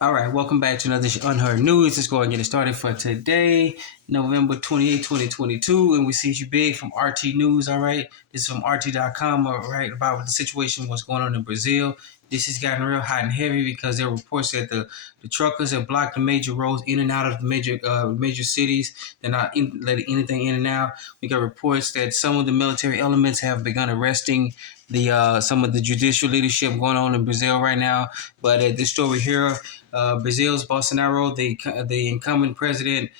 All right, welcome back to another Unheard News. Let's go and get it started for today, November 28, 2022. And we see you big from RT News, all right? This is from RT.com, all right, about the situation, what's going on in Brazil. This has gotten real hot and heavy because there are reports that the truckers have blocked the major roads in and out of the major cities. They're not letting anything in and out. We got reports that some of the military elements have begun arresting the some of the judicial leadership going on in Brazil right now. But this story here, Brazil's Bolsonaro, the incumbent president,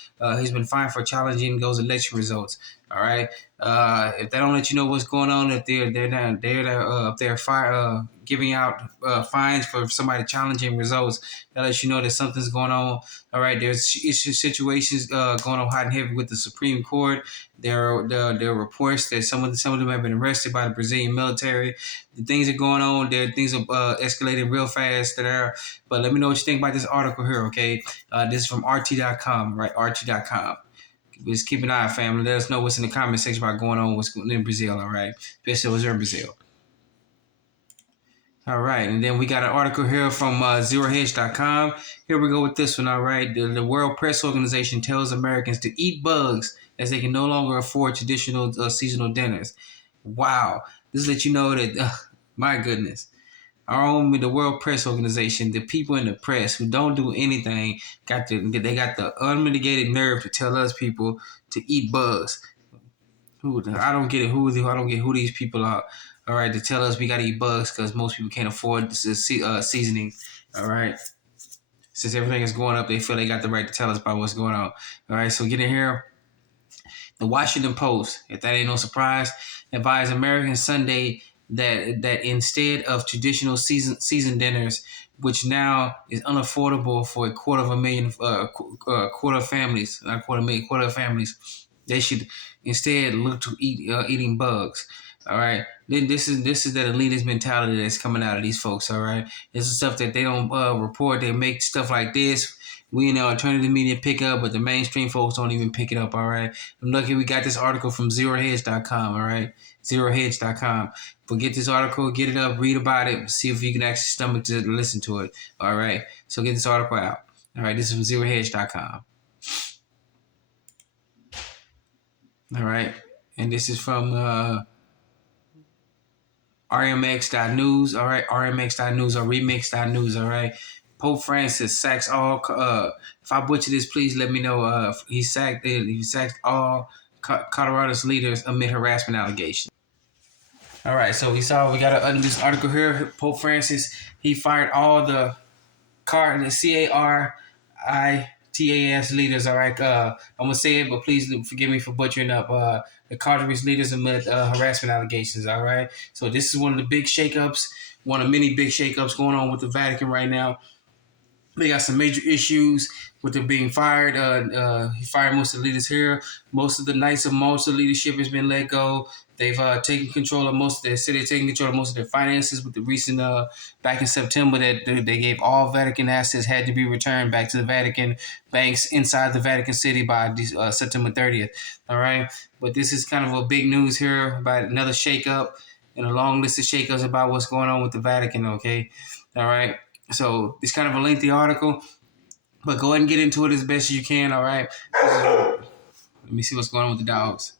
he's been fined for challenging those election results. All right, if they don't let you know what's going on, if they're giving out fines for somebody challenging results, that lets you know that something's going on. All right, there's situations going on hot and heavy with the Supreme Court. There are reports that some of them have been arrested by the Brazilian military. The things are going on. Things are escalating real fast. But let me know what you think about this article here. Okay, this is from RT.com, right? RT.com. Just keep an eye, family. Let us know what's in the comment section about what's going on in Brazil. All right, especially what's in Brazil. All right, and then we got an article here from ZeroHedge.com. Here we go with this one, all right. The World Press Organization tells Americans to eat bugs as they can no longer afford traditional seasonal dinners. Wow. This lets you know that, my goodness, our own the World Press Organization, the people in the press who don't do anything, they got the unmitigated nerve to tell us people to eat bugs. I don't get it. I don't get who these people are. All right, to tell us we got to eat bugs because most people can't afford seasoning. All right, since everything is going up, they feel they got the right to tell us about what's going on. All right, so get in here. The Washington Post, if that ain't no surprise, advised Americans Sunday that instead of traditional season dinners, which now is unaffordable for a quarter of families, not quarter of families, they should instead look to eating bugs. All right, this is that elitist mentality that's coming out of these folks. All right, this is stuff that they don't report. They make stuff like this. We in the alternative media pick up, but the mainstream folks don't even pick it up. All right, I'm lucky we got this article from ZeroHedge.com. All right, ZeroHedge.com. Forget this article, get it up, read about it, see if you can actually stomach to listen to it. All right, so get this article out. All right, this is from ZeroHedge.com. All right, and this is from RMX.news. All right, RMX.news or Remix.news. All right, Pope Francis sacks all. If I butcher this, please let me know. He sacked all Colorado's leaders amid harassment allegations. All right, so we got this article here. Pope Francis, he fired all the CARITAS leaders. All right, I'm gonna say it, but please forgive me for butchering up. The Cardinals leaders amid harassment allegations. All right, so this is one of the big shakeups, one of many big shakeups going on with the Vatican right now. They got some major issues with them being fired. He fired most of the leaders here. Most of the Knights of Malta leadership has been let go. They've taken control of most of their city, taking control of most of their finances with the recent, back in September, that they gave all Vatican assets had to be returned back to the Vatican banks inside the Vatican City by September 30th. All right. But this is kind of a big news here about another shakeup and a long list of shakeups about what's going on with the Vatican. Okay. All right. So it's kind of a lengthy article, but go ahead and get into it as best as you can. All right. Let me see what's going on with the dogs.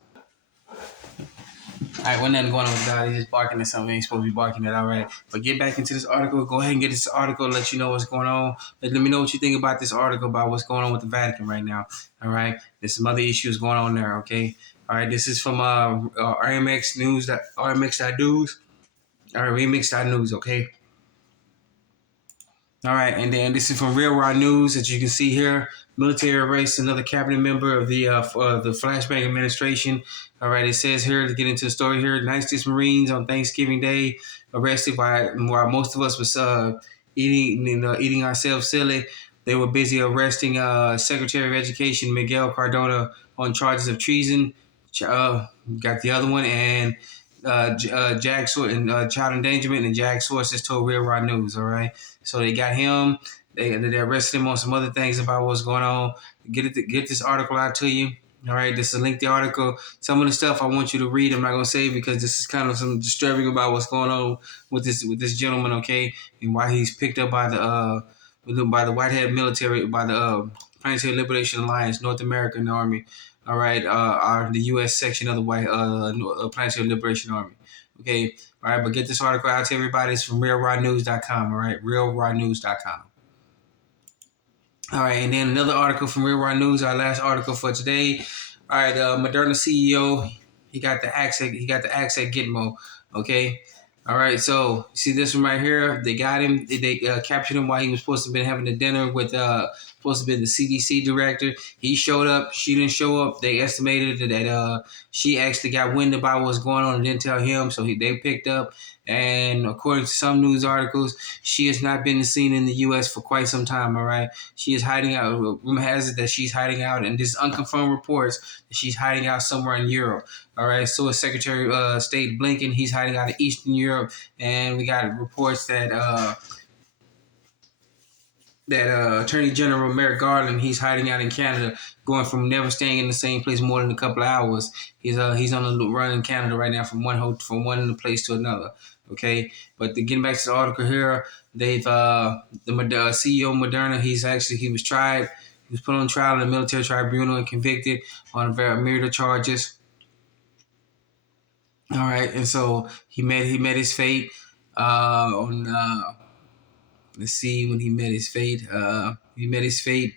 All right, wasn't nothing going on with the dog. He's just barking at something. He's supposed to be barking at. All right. But get back into this article. Go ahead and get this article. Let you know what's going on. Let me know what you think about this article, about what's going on with the Vatican right now. All right. There's some other issues going on there. Okay. All right. This is from RMX News. RMX.news. All right. Remix.news. Okay. All right, and then this is from Real Raw News, as you can see here. Military arrests another cabinet member of the flashback administration. All right, it says here, to get into the story here, United States Marines on Thanksgiving Day arrested while most of us was eating ourselves silly. They were busy arresting Secretary of Education Miguel Cardona on charges of treason. Got the other one, and child endangerment, and Jag sources told Real Raw News. All right, so they got him. They arrested him on some other things about what's going on. Get this article out to you. All right, this is a lengthy article. Some of the stuff I want you to read, I'm not gonna say because this is kind of some disturbing about what's going on with this gentleman. Okay, and why he's picked up by by the Whitehead military, by the Planetary Liberation Alliance, North American Army. All right, are the U.S. section of the Planetary Liberation Army. Okay, all right, but get this article out to everybody. It's from RealRawNews.com. All right, RealRawNews.com. All right, and then another article from Real Raw News, our last article for today. All right, Moderna CEO, he got the axe at GITMO. Okay. All right, so see this one right here. They got him. They captured him while he was supposed to have been having a dinner with supposed to be the CDC director. He showed up. She didn't show up. They estimated that she actually got wind about what was going on and didn't tell him. So they picked up. And according to some news articles, she has not been seen in the U.S. for quite some time. All right, she is hiding out. Rumor has it that she's hiding out, and this unconfirmed reports that she's hiding out somewhere in Europe. All right, so is Secretary of State Blinken. He's hiding out in Eastern Europe, and we got reports that Attorney General Merrick Garland, he's hiding out in Canada, going from never staying in the same place more than a couple of hours. He's on the run in Canada right now from one place to another. Okay, but getting back to the article here, they've the CEO of Moderna. He was tried. He was put on trial in a military tribunal and convicted on a myriad of charges. All right, and so he met his fate on. Let's see when he met his fate. He met his fate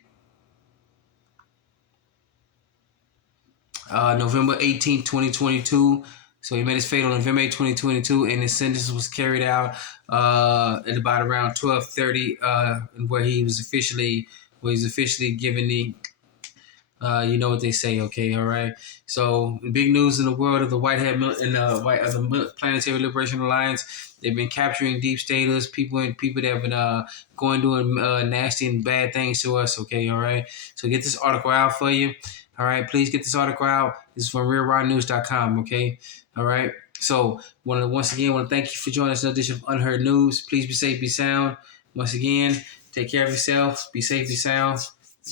November 18th, 2022. So he met his fate on November 8th, 2022, and his sentence was carried out at about around 12:30, where he's officially given the you know what they say, okay, all right. So big news in the world of the Whitehead and the Planetary Liberation Alliance. They've been capturing deep staters, people that have been doing nasty and bad things to us. Okay, all right. So get this article out for you. All right, please get this article out. This is from RealRawNews.com. Okay, all right. So once again want to thank you for joining us in this edition of Unheard News. Please be safe, be sound. Once again, take care of yourself. Be safe, be sound.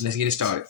Let's get it started.